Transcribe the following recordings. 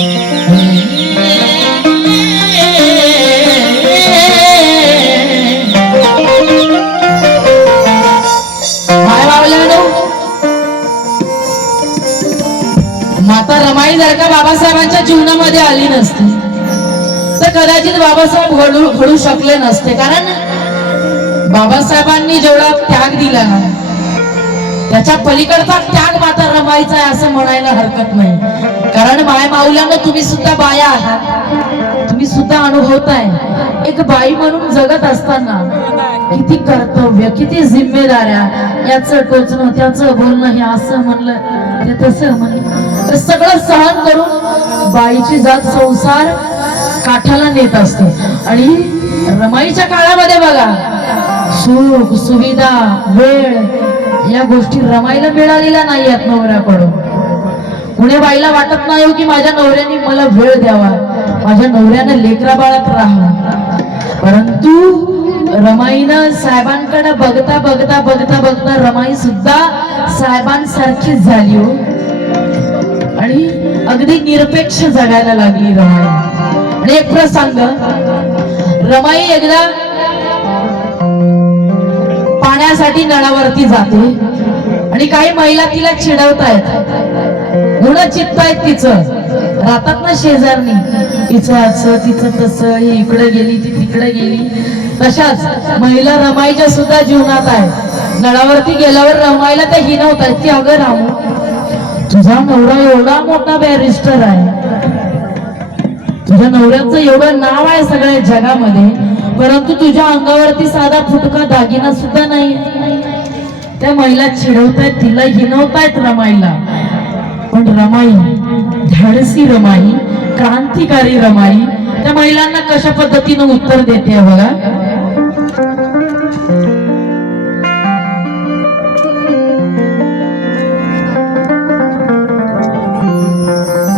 काय माता रमाई जर का बाबासाहेबांच्या जीवनामध्ये आली नसती तर कदाचित बाबासाहेब घडू घडू शकले नसते. कारण बाबासाहेबांनी जेवढा त्याग दिला ना त्याच्या पलीकडचा त्याग माता रमाईचा आहे असं म्हणायला हरकत नाही. कारण माय माऊल्यानं तुम्ही सुद्धा बाया आहात. तुम्ही सुद्धा अनुभवताय एक बाई म्हणून जगत असताना किती कर्तव्य किती जिम्मेदाऱ्या याचं टोचणं त्याचं बोलणं हे असं म्हणलं ते तसं म्हणलं. सगळं सहन करून बाईची जात संसार काठाला नेत असते. आणि रमाईच्या काळामध्ये बघा सुख सुविधा वेळ या गोष्टी रमाईला मिळालेल्या नाही आहेत नवऱ्याकडून. पुणे बाईला वाटत नाही हो की माझ्या नवऱ्याने मला वेळ द्यावा. माझ्या नवऱ्यानं लेकरा बाळात राहा परंतु रमाईनं साहेबांकडे बघता बघता बघता बघता रमाई सुद्धा साहेबांसारखीच झाली हो. आणि अगदी निरपेक्ष जगायला लागली रमाई. आणि एक प्रसंग रमाई एकदा पाण्यासाठी नळावरती जाते आणि काही महिला तिला चिडवतायत. गुण चित्तायत तिचं. राहतात ना शेजारनी. तिचं असं तिचं तसं ही इकडे गेली ती तिकडे गेली. तशाच महिला रमाईच्या सुद्धा जीवनात आहे. नळावरती गेल्यावर रमाईला त्या हिनवत आहेत की अगं रामू तुझा नवरा एवढा मोठा बॅरिस्टर आहे. तुझ्या नवऱ्याचं एवढं नाव आहे सगळ्या जगामध्ये परंतु तुझ्या अंगावरती साधा फुटका दागिना सुद्धा नाही. त्या महिला चिडवतायत तिला हिनवतायत रमाईला. पण रमाई धाडसी रमाई क्रांतिकारी रमाई त्या महिलांना कशा पद्धतीनं उत्तर देते बघा.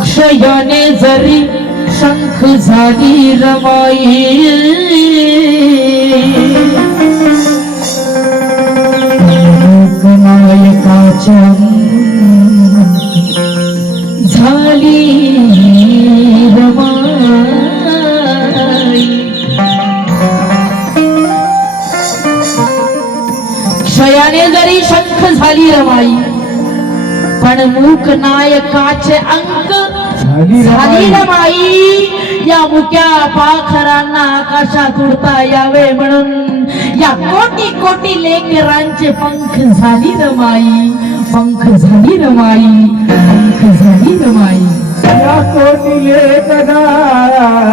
क्षयाने जरी शंख झाली रमाई. झाली रमाई पण मूक नायकाचे अंक. झाली रमाई या मुक्या पाखरांना आकाशात उडता यावे म्हणून. या कोटी कोटी लेकरांचे पंख झाली रमाई पंख झाली रमाई पंख झाली रमाई या कोटिले कदाची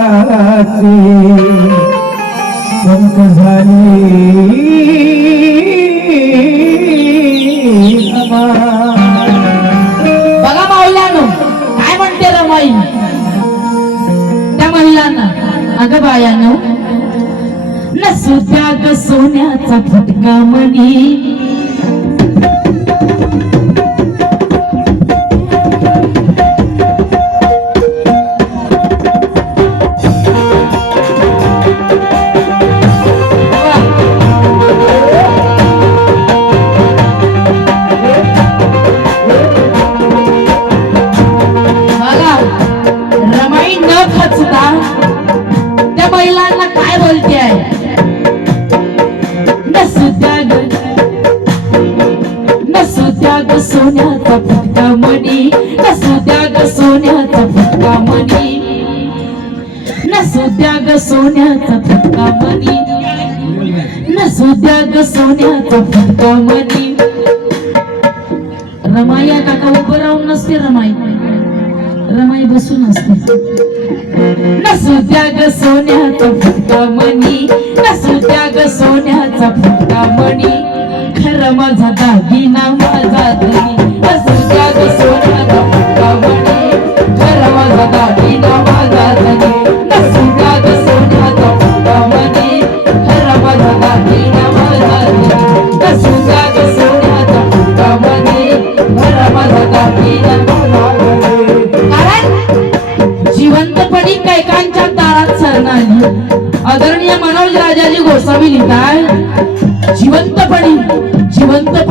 पंख झाली सोन्याचा सोन्याचा फुटका मणी नसू द्या ग सोन्याचा फुटका मणी नसू द्या ग सोन्याचा फुटका मणी नसू द्या ग सोन्याचा फुटका मणी रमाया काका उभं राहून नसते रमाई. रमाई बसून असते नसू द्या ग सोन्याचा फुटका मणी नसू द्या ग सोन्याचा फुटका मणी खर माझा दागिना माझा धनी. असू द्या ग सोन्याचा फटका मणी खर माझा दागिना माझा धनी. नसू द्या ग सोन्याचा फटका मणी खरं माझा दागिना माझा धनी. नसू द्या ग सोन्याचा माझा दागिना कारण जिवंतपणी कैकांच्या दारात सरणारी आदरणीय मनोज राजाजी गोसावी लिहिताय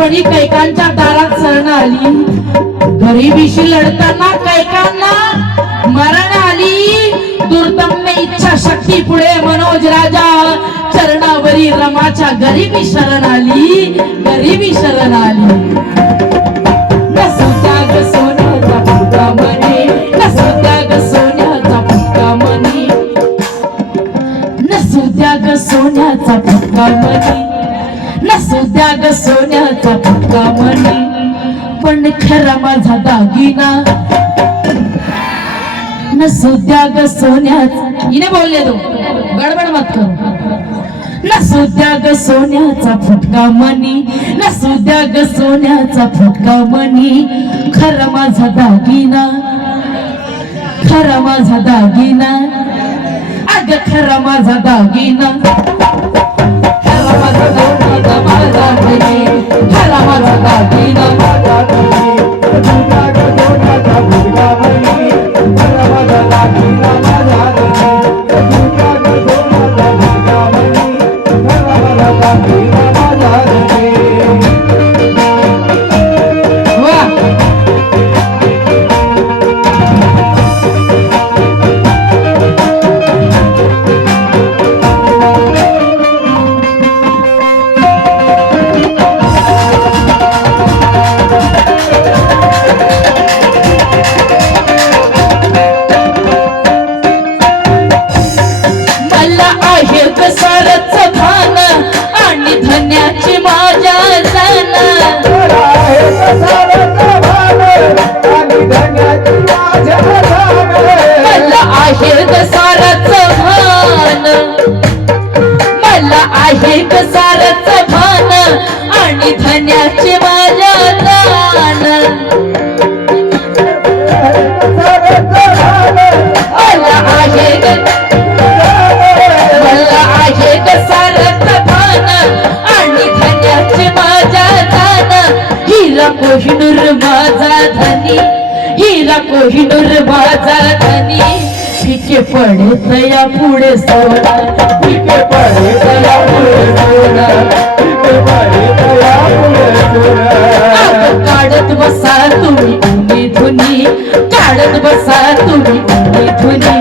क्षणी कैकांच्या दारात सण आली? गरिबीशी लढताना कैकांना मरण आली. दुर्दम्य इच्छा शक्ती पुढे मनोज राजा. चरणावरी रमाच्या गरिबी शरण आली. गरिबी शरण आली. सोन्याचा पक्का मनी. माझ्या सोन्याचा फुटका मणी पण खरा माझा दागिना. नसुद्या ग सोन्याचा हिने बोलले तो गडबड मत करू. नसुद्या ग सोन्याचा फुटका मनी नसुद्या ग सोन्याचा फुटका मनी खरा माझा दागिना खरा माझा दागिना. अग खरा माझा दागिना. खरा माझा दागिना माझा खरा माझा दागिना माझा कोहिनूर माझा धनी हिरा कोहिनूर माझा धनी. पुढे सोना पिके पडे तया पुढे सोना पिके पडे तया पुढे काढत बसा तुम्ही उनी धुनी काढत बसा तुम्ही उनी धुनी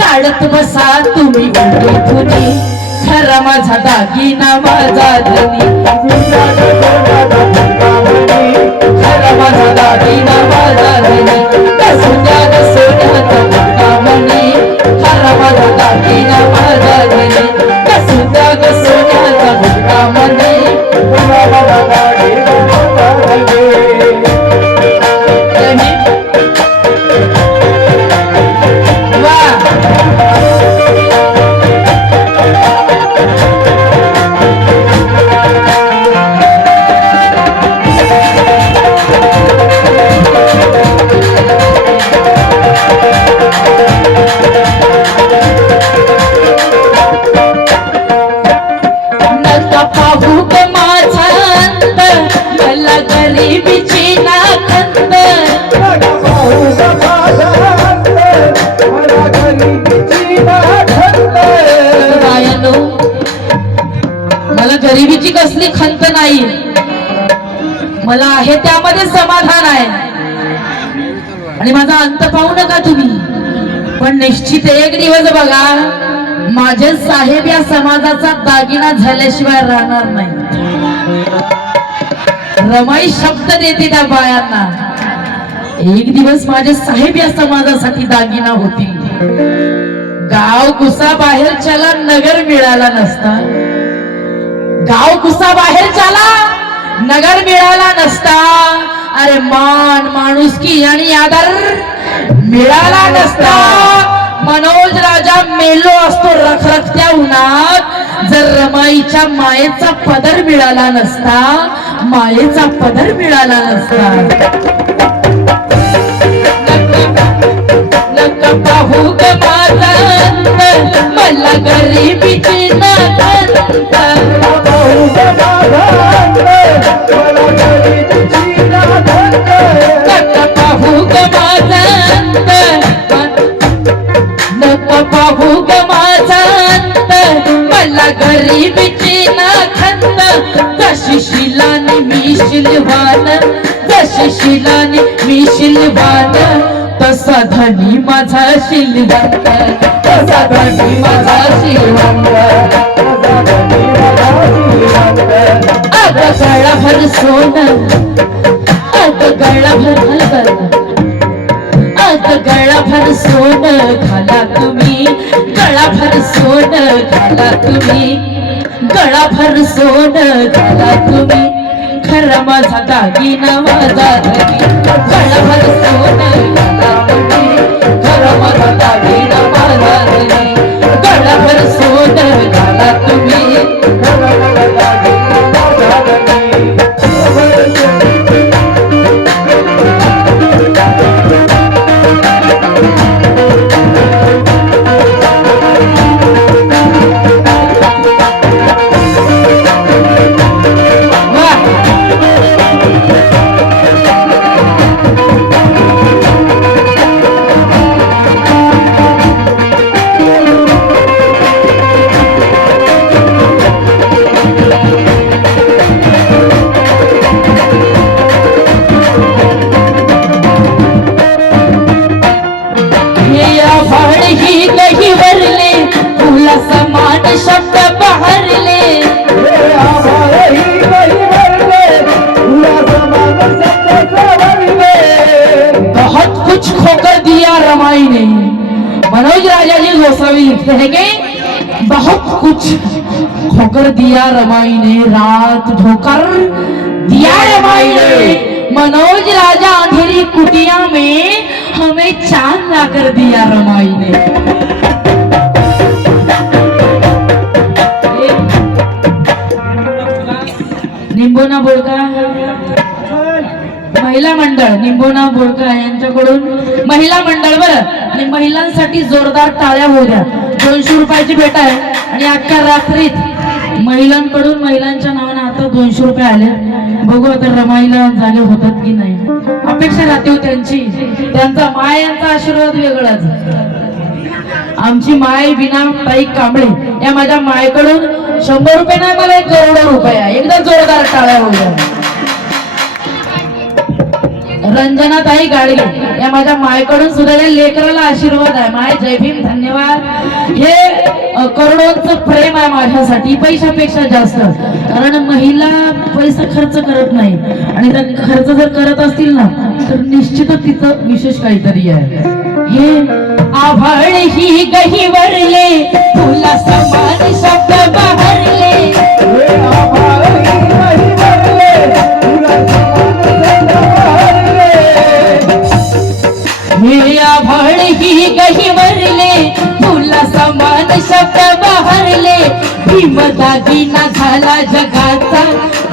काढत बसा तुम्ही उनी धुनी. खरा माझा दागिना माझा धनी. खरा माझा दागिना आत्ता पाहू नका तुम्ही. पण निश्चित एक दिवस बघा माझे साहेब या समाजाचा दागिना झाल्याशिवाय राहणार नाही. रमाई शब्द देते त्या बायांना एक दिवस माझे साहेब या समाजासाठी दागिना होतील. गाव कुसा बाहेर चला नगर मिळाला नसता. गाव कुसा बाहेर चला नगर मिळाला नसता. अरे मान माणुसकी आणि आदर. मिळाला नसता. मनोज राजा मेलो असतो रखरखत्या उन्हात. जर रमाईच्या मायेचा पदर मिळाला नसता मायेचा पदर मिळाला नसता. नका पाहू ग माझा मला गरिबीची नाखंत नका पाहू ग माझा अंत, मला गरिबीची नाखंत जशी शिलानी मी शिलवान जशी शिलानी मी शिलवान तसा धनी माझा शिलवंत तसा धनी माझा शिलवंत अग गळाभर सोन अग गळाभर हलगत अग गळाभर सोन घाला तुम्ही. गळाभर सोन घाला तुम्ही. गळाभर सोन घाला तुम्ही. खरा माझा दागिना माझा धनी गळाभर सोन घाला तुम्ही. खरा माझा दागिना माझा धनी गळाभर सोन घाला तुम्ही. कि बहुत कुछ खोकर दिया रमाई ने रात धोकर दिया रमाई ने। मनोज राजा अंधेरी कुटिया में हमें चांद लाकर दिया रमाई ने। निंबोना बोडका। महिला मंडळ निंबोना बोडका यांच्याकडून. महिला मंडळ बरं आणि महिलांसाठी जोरदार टाळ्या होऊ द्या. दोनशे रुपयाची भेट आहे. आणि अख्ख्या रात्रीत महिलांकडून महिलांच्या नावाने आता दोनशे रुपये आले. बघू आता रमाईला जागे होतात की नाही. अपेक्षा राहते हो त्यांची. त्यांचा मायांचा आशीर्वाद वेगळाच. आमची माय विना ताई कांबळे या माझ्या मायकडून शंभर रुपये नाही मला एक करोड रुपये एकदा जोरदार टाळ्या होऊ रंजनाताई गाडगे या माझ्या मायकडून सुद्धा या लेकराला आशीर्वाद आहे. माय जय भीम धन्यवाद. हे अ, करोडोंचं प्रेम आहे माझ्यासाठी पैशापेक्षा जास्त. कारण महिला पैसा खर्च करत नाही. आणि त्या खर्च जर करत असतील ना तर निश्चितच तिचं विशेष काहीतरी आहे. हे आभाळ ही गही वरले तुला समान शब्द बहरले. आभाळ ही गही वरले तुला समान शब्द बहरले. भीम दागिना झाला जगाचा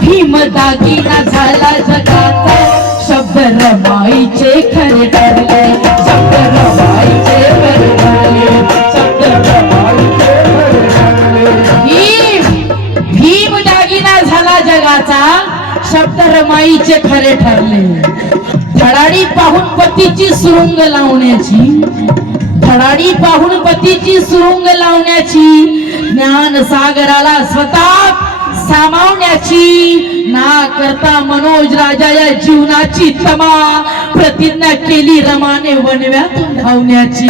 भीम दागिना झाला जगाचा. शब्द रमाईचे खरे ठरले शब्द रमाईचे खरे ठरले शब्द रमाईचे भीम भीम दागिना झाला जगाचा शब्द रमाईचे खरे ठरले. धडाडी पाहून पतीची सुरुंग लावण्याची धडाडी पाहून पतीची सुरुंग लावण्याची ज्ञान सागराला स्वतः सामावण्याची ना करता मनोज राजा या जीवनाची तमा प्रतिज्ञा केली रमाने वनव्यातून धावण्याची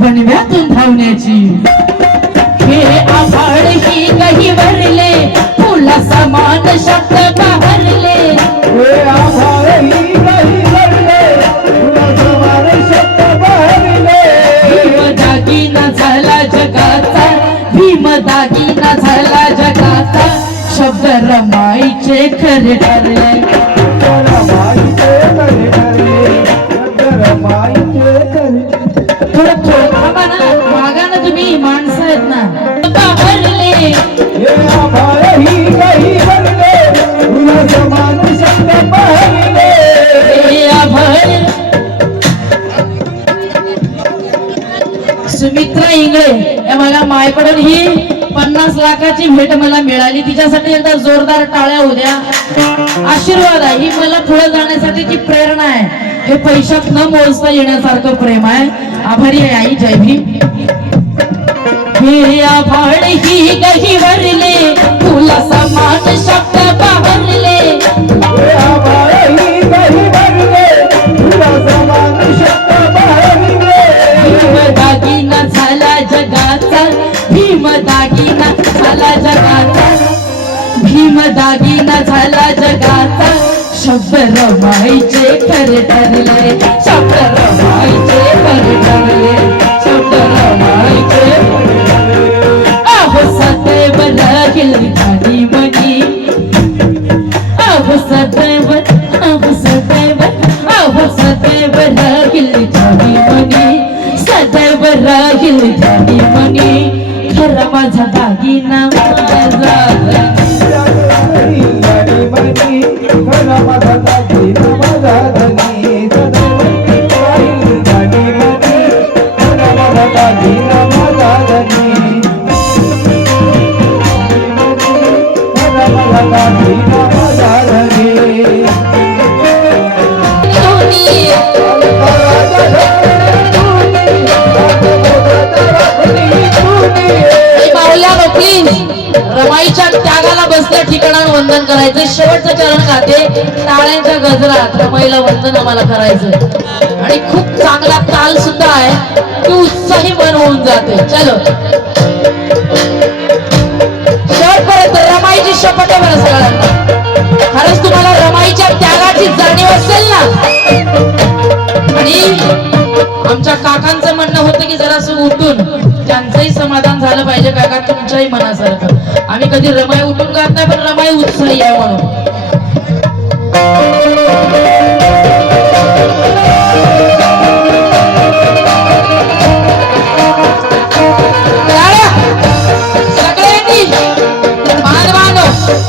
वनव्यातून धावण्याची. हे आभाळ ही गही भरले फुला समान शब्द बहरले रमाईचे खरे ठरले मागा ना तुम्ही माणसं आहेत ना. सुमित्रा इंगळे. मला मायकडून ही पन्नास लाखाची भेट मला मिळाली. तिच्यासाठी एकदा जोरदार टाळ्या उद्या. आशीर्वाद आहे. ही मला पुढे जाण्यासाठी जी प्रेरणा आहे हे पैशात न मोजता येण्यासारखं प्रेम आहे. आभारी आहे आई जय भीम. ही झाला जगा दागिना झाला जगाचा. भीम दागिना झाला जगाचा. शब्द रमाईचे खरे ठरले शब्द रमाईचे खरे ठरले शब्द रमाईचे अहो सदैव लागेल विधानी मनी. अहो सदैव अहो सदैव अहो सदैव राहील विधानी मनी. सदैव राहील विधानी मनी. माझा दागिना माझा वंदन करायचं. शेवटचं चरण गाते टाळ्यांच्या गजरात. रमाईला वंदन आम्हाला करायचं. आणि खूप चांगला ताल सुद्धा आहे. की उत्साही मन होऊन जाते. चलो. शेवटपर्यंत रमाईची शपथ आहे. बरं सगळ्यांना खरंच तुम्हाला रमाईच्या त्यागाची जाणीव असेल ना? आणि आमच्या काकांचं म्हणणं होतं की जरासं उठून त्यांचंही समाधान झालं पाहिजे काका तुमच्याही मनासारखं. आम्ही कधी रमाई उठून गात नाही पण रमाई उत्साही आहे म्हणून.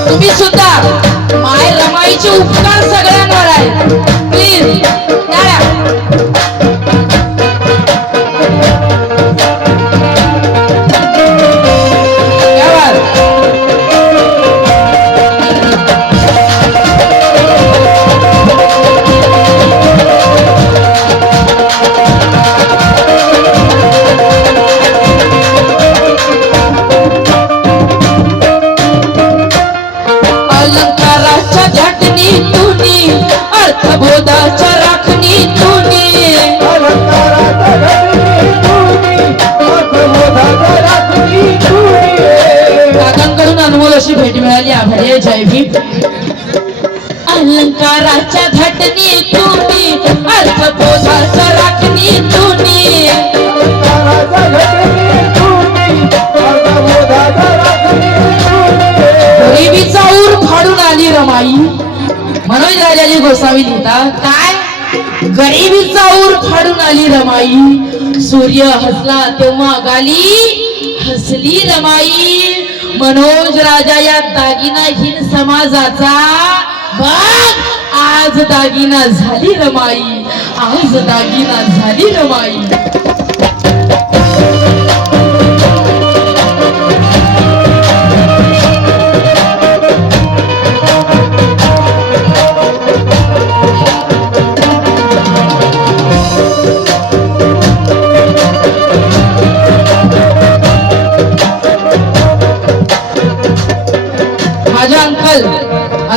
तुम्ही सुद्धा माय रमाईचे उपकार सगळ्या मनोज गोसावी लिहितात काय? गरिबीचा ऊर फाडून आली रमाई. सूर्य हसला तेव्हा गाली हसली रमाई. मनोज राजा या दागिनाहीन समाजाचा. बघ आज दागिना झाली रमाई. आज दागिना झाली रमाई.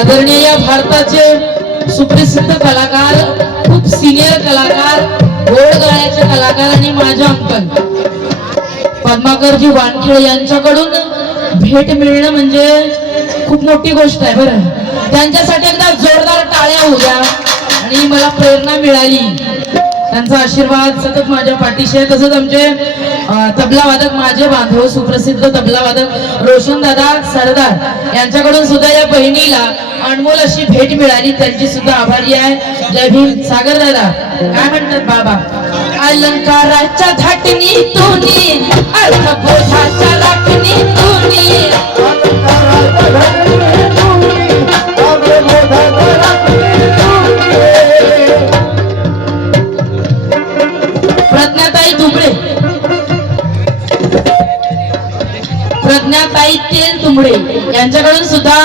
आदरणीय भारताचे सुप्रसिद्ध कलाकार खूप सिनियर कलाकार गोड गाण्याचे कलाकार आणि माझे अंकल. पद्माकरजी वानखेडे यांच्याकडून भेट मिळणं म्हणजे खूप मोठी गोष्ट आहे बरं. त्यांच्यासाठी एकदा जोरदार टाळ्या होऊया आणि मला प्रेरणा मिळाली. त्यांचा आशीर्वाद सतत माझ्या पाठीशी आहे. तसंच आमचे तबलावादक माझे बांधव सुप्रसिद्ध तबलावादक रोशन दादा सरदार यांच्याकडून सुद्धा या बहिणीला अनमोल अशी भेट मिळाली. त्यांची सुद्धा आभारी आहे. जय भीम. सागर दादा काय म्हणतात बाबा? अलंकाराच्या धाटणी तुनी अर्थबोधाच्या राखणी तुनी प्रज्ञाताई तुंबळे. प्रज्ञाताई तेल तुंबडे यांच्याकडून सुद्धा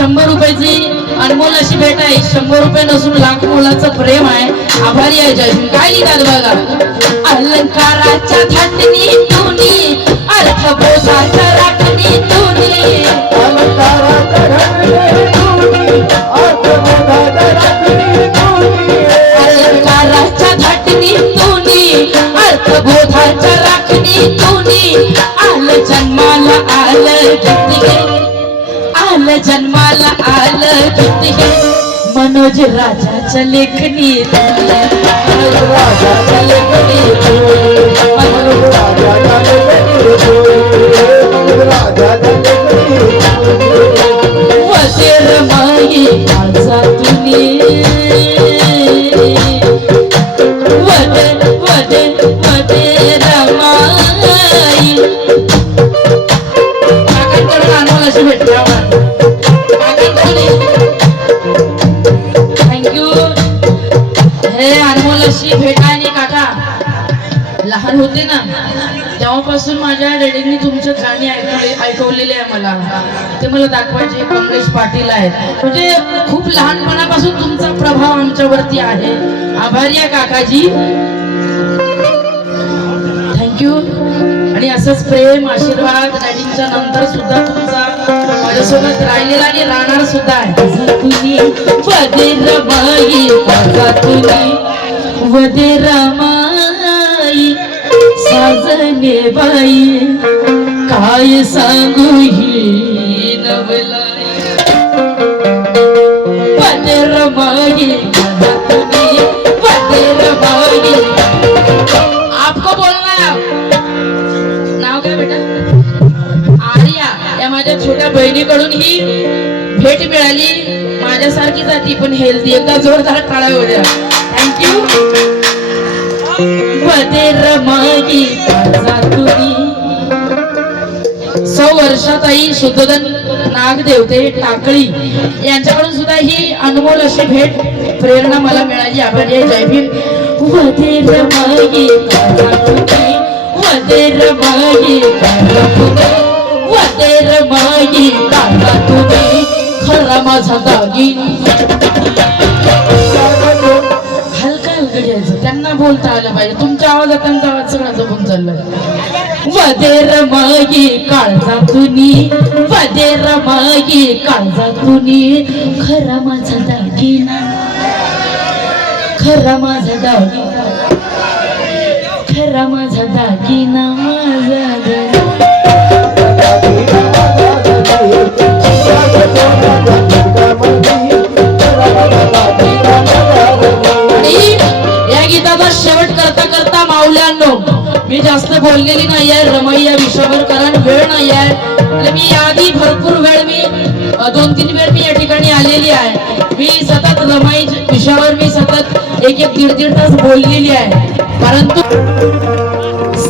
शंभर रुपयाची अनमोल अशी भेट आहे. शंभर रुपये नसून लाख मोलाचं प्रेम आहे. आभारी आहे जय. काय लिहितात बघा? अलंकाराच्या थाटणी तुनी अर्थबोधाच्या राखणी तुनी. अलंकाराच्या धाटणी तुनी अर्थबोधाच्या राखणी तुनी. आल जन्माला आलं किती हे जन्माला आलं किती मनोज राजाच्या लेखणी मनोज राजाच्या लेखनी मनोज वसेर माई माझा तुम्ही वदे अनमोल अशी भेट आणि काका. लहान होते ना तेव्हापासून माझ्या डॅडींनी तुमचं गाणी ऐकवले ऐकवलेले आहे मला. ते मला दाखवायचे कमलेश पाटील आहेत. म्हणजे खूप लहानपणापासून तुमचा प्रभाव आमच्यावरती आहे. आभारी आहे काकाजी. थँक्यू आणि असंच प्रेम आशीर्वाद डॅडींच्या नंतर सुद्धा तुमचा माझ्यासोबत राहिलेला आणि राहणार सुद्धा आहे. वदे रमाई साजने बाई. काय सांगू ही नवलाई? वदे रमाई माझा रमाई. आपको बोलना नाव काय बेटा. आर्या या माझ्या छोट्या बहिणीकडून ही भेट मिळाली माझ्यासारखी जाती पण हेल्दी एकदा जोरदार टाळा होऊ द्या थँक्यू मध्ये रमागी सौ वर्षाताई शुद्धोदन नागदेवते टाकळी. यांच्याकडून सुद्धा ही अनमोल अशी भेट प्रेरणा मला मिळाली. आभारी आहे. जय भीम. वदे रमाई माझा तुम्ही वदे माझा खरा माझा दागिना. हलका हलका घ्यायचं. त्यांना बोलता आलं पाहिजे. तुमच्या आवाजात त्यांचा आवाज सगळा जपून चाललाय. वदेर मागी काळजा तुनी वदेर मागी काळजा तुनी खरा माझा दागिना. खरा माझा दागिना. खरा माझा दागिना. माझा दागिना. या गीताचा शेवट करता करता माऊल्यांनो मी जास्त बोललेली नाही आहे रमाई या विषयावर कारण वेळ नाही आहे आणि मी याआधी भरपूर वेळ मी दोन तीन वेळ मी या ठिकाणी आलेली आहे. मी सतत रमाई विषयावर मी सतत एक एक दीड दीड तास बोललेली आहे. परंतु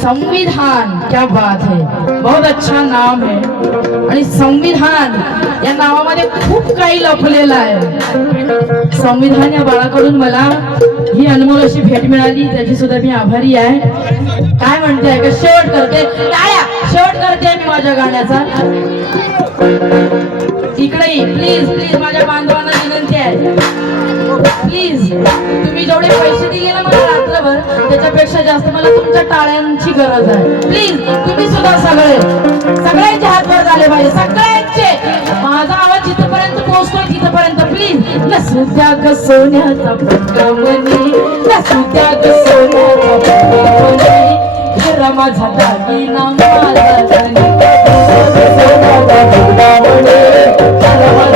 संविधान क्या बात है. बहुत अच्छा नाम है. आणि संविधान या नावामध्ये खूप काही लपलेलं आहे. संविधान या बाळाकडून मला ही अनमोल अशी भेट मिळाली. त्याची सुद्धा मी आभारी आहे. काय म्हणते का शेवट करते. टाळ्या शेवट करते मी माझ्या गाण्याचा. इकडे प्लीज प्लीज माझ्या बांधवांना विनंती आहे. प्लीज तुम्ही जेवढे पैसे दिले ना मला रात्रभर त्याच्यापेक्षा जास्त मला तुमच्या टाळ्यांची गरज आहे. प्लीज तुम्ही सुद्धा सगळे सगळ्यांचे हात वर झाले पाहिजे. सगळ्यांचे. माझा आवाज जिथपर्यंत पोहोचतोय तिथपर्यंत. प्लीज नसू त्या ग सोन्याचा पटकमनी नसू ग सोन्याचा खरा माझा दागिना माझा दागिना பாவனே சரவண